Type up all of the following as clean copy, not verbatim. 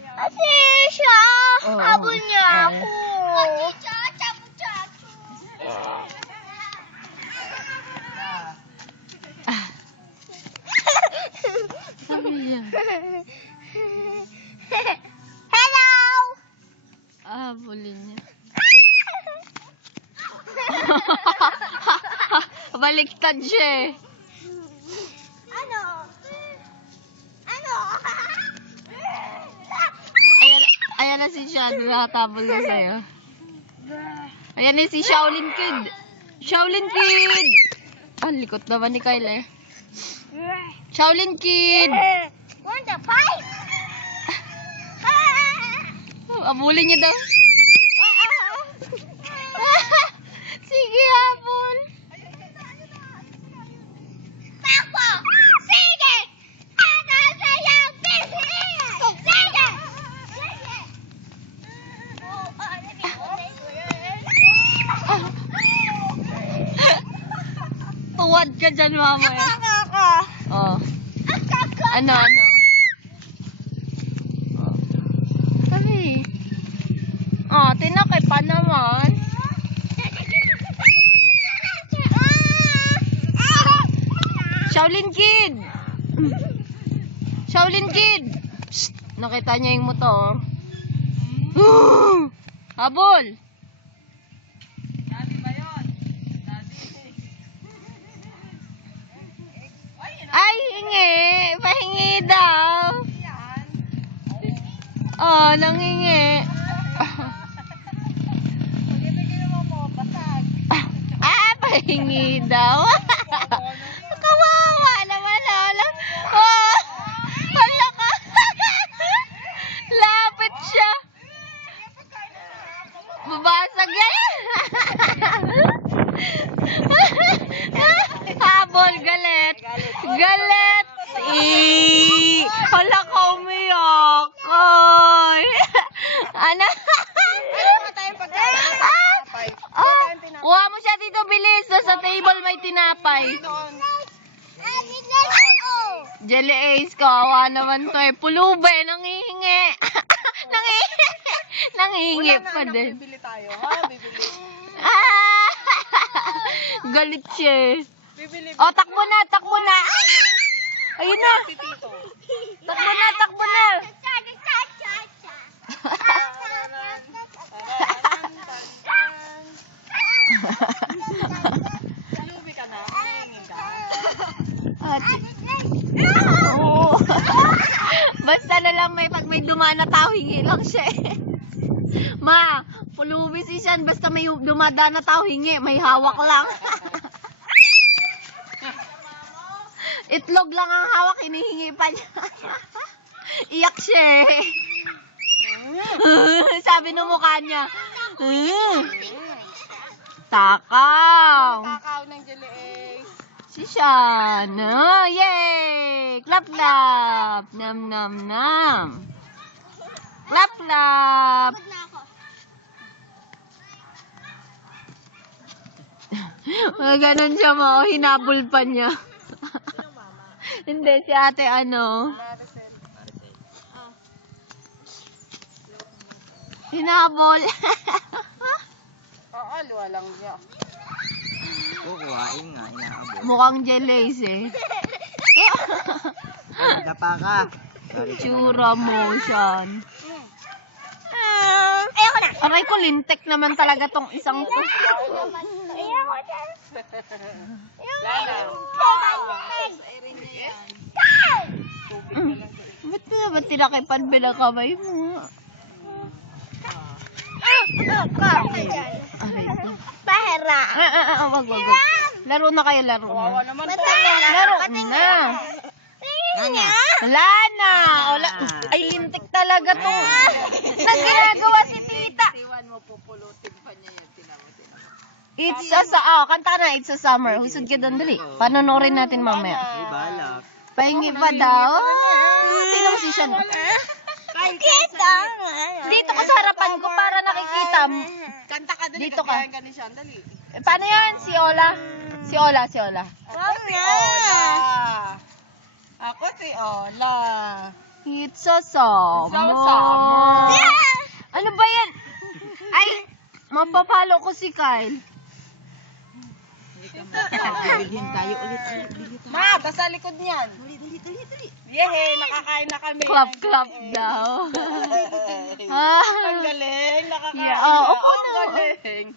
Kasi siya, habol niya ako. Sabi niya. Hello! Habulin niya. Baliktad siya eh. Ano? Ano? Ayan na si Sean, nakatabol na sa'yo. Ayan na si Shaolin Kid. Shaolin Kid! Ah, likot naman ni Kyle eh. Shaolin Kid! Want the pipe? Abulin niya daw. Sige, habol. Takbo! Sige! Ano sa'yang piliin? Sige! Tuwad ka dyan, mamaya. Ako! Oh. Ako! Ano? Oh. Sabi. Oh, tinakay pa naman. Shaolin Kid! Shaolin Kid! Psst! Nakita niya yung motor. Habol! Daddy ba yun? Ay, hingi! Pahingi daw! Yan. Oh, nangingi. Pag-ibigay mo, basag. Pahingi daw. Kawawa naman, hala. Oh, hala ka. Lapit siya. Babasag yan. Habol, galit. Galit. Hala ka, umiyak. Ay. Ano? Kuha mo siya dito, bilis. Sa table may tinapay. Jelly Ace, kawawa naman to eh. Pulube, nangihingi. Nangihingi pa din. Bibili tayo, ha? Bibili. Galit siya eh. Bibili. Oh, takbo na, takbo na. Ayun na. Si Tito. Takbo na, takbo na. Lubi ka na. Hingin ka. Oo. Basta na lang pag may dumaan na tao, hingi lang siya eh. Ma, pulubi si Sean, basta may dumadaan na tao, hingi. May hawak lang. Itlog lang ang hawak, hinihingi pa niya. Iyak siya eh. Sabi ng mukha niya. Takaw. Kakao ng Jelly Ace. Si Sean. Oh, yay! Clap, clap. Nam, nam, nam. Clap, clap. Ganon siya mo. Hinabol pa niya. Hindi, si ate ano. Hinabol. Oo, luwa lang niya. Kukuhain nga niya abo. Mukhang jelays eh. Dapa ka. Tsura mo, Sean. Ayoko na. Aray ko, lintek naman talaga tong isang to. Ayoko na. Ba't tinakipan kamay mo? Aray ko. Pahera. Wag. Laro na kayo, laro Kawawa na. naman po. Laro na. Nanya. Wala na. Ay, lintik talaga to. Nagginagawa si tita. Iwan mo, pupulutin pa niya yung tinawa. It's kanta na, it's a summer. Husod ka doon, dali. Panonorin natin mamaya. Ay, balak. Pahingi pa daw. Tingnan mo si Sean. Kita. Dito ka sa harapan ko para nakikita mo. Kanta ka dali. Dito ka. Kaya ka ni Sean, dali. Paano yan? Si Ola? Si Ola. Ako si Ola. Ako si Ola. It's a summer. It's a summer. Ano ba yan? Ay, mapapalo ko si Kyle. Bilhin tayo ulit. Ulit. Ma, tas sa likod niyan. Dali. Yehey, nakakain na kami. Clap daw. Ah. Ang galing, nakakain Yeah, na. opo Ang na. galing.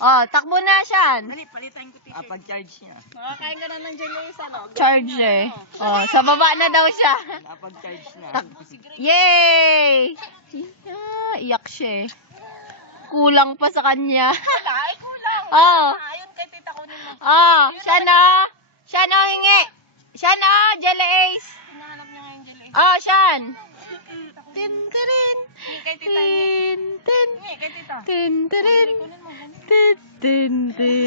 Oh, takbo na siya. Palitan ko t-shirt. Pag-charge niya. Nakakain ka na ng Jelly ano? Charge eh. Oh, sa baba na daw siya. Pag-charge na. Yay! Ah, iyak siya eh. Kulang pa sa kanya. Wala, ay kulang. Oh. Ayun kay tita kunin mo. Ah, siya na. Siya na hingi. Siya na, Jelly Ace. Hinahanap niya ngayon Jelly. Ah, siyan. Tin, tirin. Hindi kay tita. Tin, tin. Hindi kay tita. Tin, tirin. Kunin mo. Tin, tin, tin.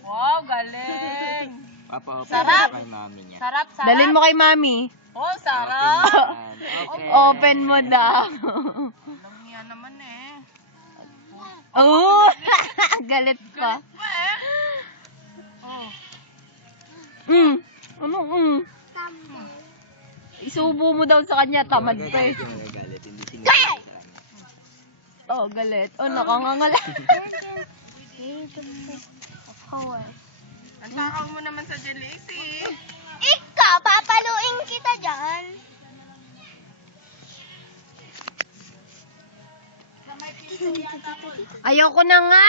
Wow, galing. Papa-open Sarap. kay mami niya. Sarap. Dalhin mo kay mami. Oh, sarap. Okay. Open mo daw. Alam niya naman eh. Oh, galit ka. Oh. Ano? Isubo mo daw sa kanya, tamad pa eh. Yung nagalit, hindi sinasabi sa kanya. Oh, galit. Oh, nakangangala. Ang takaw mo naman sa Jelly eh. Ikaw, papaluin kita dyan. Ayoko na nga.